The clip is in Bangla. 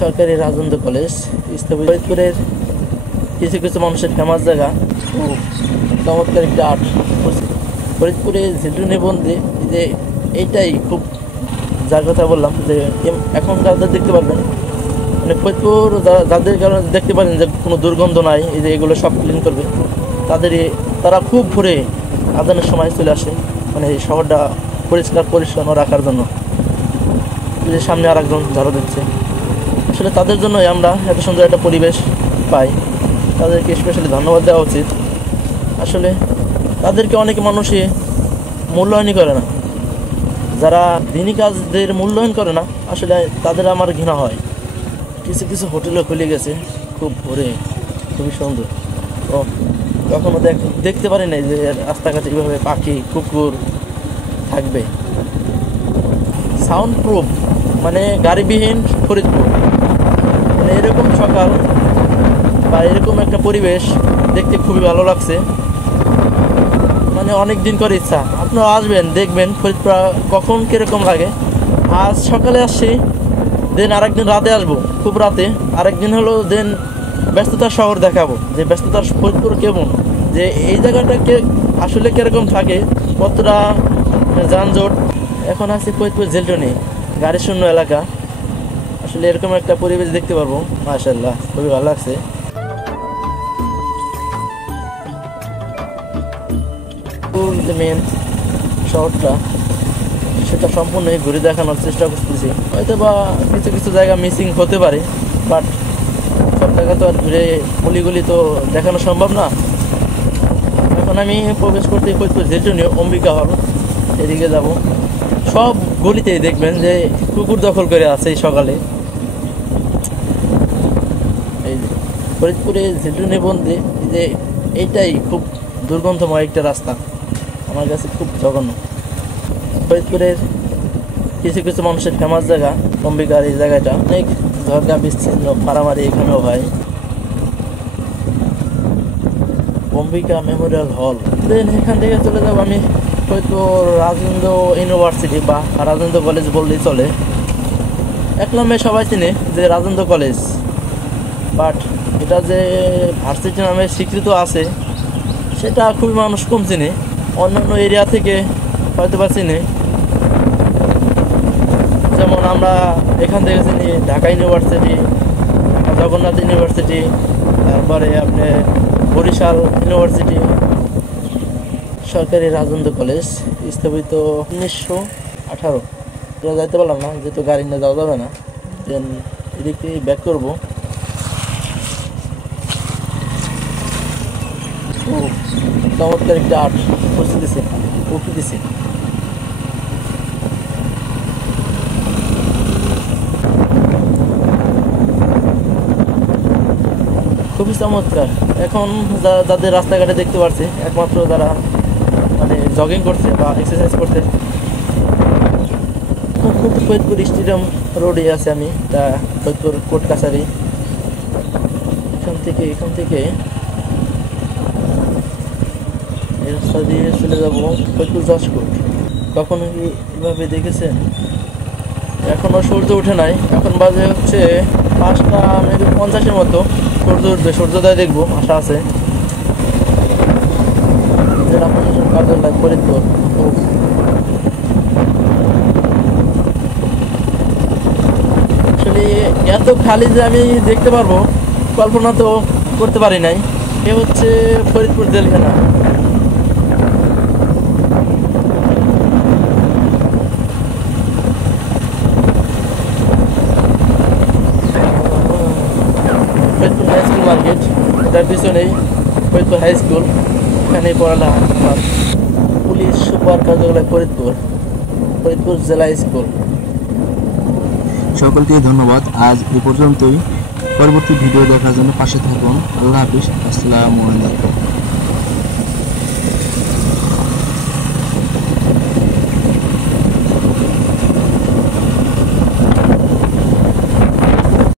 সরকারি রাজেন্দ্র কলেজ স্থাপিত ফরিদপুরের কিছু কিছু মানুষের ফেমাস জায়গা ও চমৎকার একটা আর্ট। ফরিদপুরে ঝিল্টু নিবন্ধে যে এইটাই খুব যার কথা বললাম যে এখন যাদের দেখতে পারবেন মানে ফরিদপুর যাদের কারণে দেখতে পারেন যে কোনো দুর্গন্ধ নাই, এই যে এগুলো সব ক্লিন করবে তারা খুব ভোরে আজানের সময় চলে আসে মানে এই শহরটা পরিষ্কার পরিচ্ছন্ন রাখার জন্য। যে সামনে আর একজন ঝাড়ু দিচ্ছে, আসলে তাদের জন্যই আমরা এত সুন্দর একটা পরিবেশ পাই। তাদেরকে স্পেশালি ধন্যবাদ দেওয়া উচিত। আসলে তাদেরকে অনেকে মানুষই মূল্যায়নই করে না, যারা দিনই কাজদের মূল্যায়ন করে না আসলে তাদের আমার ঘৃণা হয়। কিছু কিছু হোটেলও খুলে গেছে খুব ভোরে, খুবই সুন্দর। ও কখনো দেখতে পারি নাই যে রাস্তাঘাটে এইভাবে পাখি কুকুর থাকবে। সাউন্ড প্রুফ মানে গাড়িবিহীন ফরিদপুর, মানে এরকম সকাল বা এরকম একটা পরিবেশ দেখতে খুবই ভালো লাগছে। মানে অনেক দিন করে ইচ্ছা, আপনারা আসবেন দেখবেন ফরিদপুর কখন কীরকম লাগে। আজ সকালে আসছি, দেন আরেকদিন রাতে আসবো, খুব রাতে আরেকদিন হলো দেন ব্যস্ততার শহর দেখাবো যে ব্যস্ততার ফরিদপুর কেমন, যে এই জায়গাটাকে আসলে কীরকম থাকে, কতটা যানজট। এখন আছি ফরিদপুর ঝিল্টনি, গাড়ি শূন্য এলাকা। আসলে এরকম একটা পরিবেশ দেখতে পারবো, মাশাআল্লাহ খুবই ভালো লাগছে। যে মেন শহরটা সেটা সম্পূর্ণই ঘুরে দেখানোর চেষ্টা করতেছি। হয়তো বা কিছু কিছু জায়গা মিসিং হতে পারে, বাট সব জায়গা তো আর ঘুরে গলিগুলি তো দেখানো সম্ভব না। এখন আমি প্রবেশ করতে ফরিদপুর ঝিল্টনি অম্বিকা হল, এদিকে যাব। সব গলিতেই দেখবেন যে কুকুর দখল করে আছে এই সকালে। এই ফরিদপুরে ঝিল্টনি বন্ধে যে এইটাই খুব দুর্গন্ধময় একটা রাস্তা, আমার কাছে খুব জঘন্য। ফরিদপুরের কিছু কিছু মানুষের ফেমাস জায়গা অম্বিকার এই জায়গাটা, অনেক ঝগড়া বিচ্ছিন্ন মারামারি এখানেও হয়। অম্বিকা মেমোরিয়াল হল, দেন এখান থেকে চলে যাবো আমি ফরিদপুর রাজেন্দ্র ইউনিভার্সিটি বা রাজেন্দ্র কলেজ বললেই চলে। এক নামে সবাই চিনে যে রাজেন্দ্র কলেজ, বাট এটা যে ভার্সিটি নামে স্বীকৃত আছে সেটা খুবই মানুষ কম চিনে। অন্যান্য এরিয়া থেকে হয়তো বা চিনে, যেমন আমরা এখান থেকে চিনি ঢাকা ইউনিভার্সিটি, জগন্নাথ ইউনিভার্সিটি, তারপরে আপনি বরিশাল ইউনিভার্সিটি। সরকারি রাজেন্দ্র কলেজ স্থাপিত 1918। তোরা যাইতে পারলাম না যেহেতু গাড়ি নিয়ে যাওয়া যাবে না, দেন এদিক থেকে ব্যাক করবো। চমৎকার একটা আর্ট করতেছে উঠতেছে। খুবই চমৎকার। এখন যাদের রাস্তাঘাটে দেখতে পাচ্ছি একমাত্র যারা মানে জগিং করছে বা এক্সারসাইজ করছে। ফরিদপুর স্টেডিয়াম রোডে আছে আমি, তা ফরিদপুর কোর্ট কাছারি। এখান থেকে রাস্তা দিয়ে চলে যাবো ফরিদপুর জজকোর্ট। কখনো কি এভাবে দেখেছেন? এখনো সূর্য উঠে নাই, এখন বাজে হচ্ছে 5টা মেবি 50-এর মতো। সূর্য উঠবে, সূর্যোদয় দেখবো আশা আছে। কার্যালয় ফরিদপুর, আসলে এত খালি যে আমি দেখতে পারবো কল্পনা তো করতে পারি নাই। এ হচ্ছে ফরিদপুর জেলখানা। ফরিদপুর হাই স্কুল মার্কেট, তার পিছনেই ফরিদপুর হাই স্কুল, এখানেই পড়ালেখা। পুলিশ সুপার কার্যালয় ফরিদপুর জেলা স্কুল। সকলকে ধন্যবাদ। আজ এ পর্যন্তই। পরবর্তী ভিডিও দেখার জন্য পাশে থাকুন। আল্লাহ হাফিজ। আসসালামু আলাইকুম।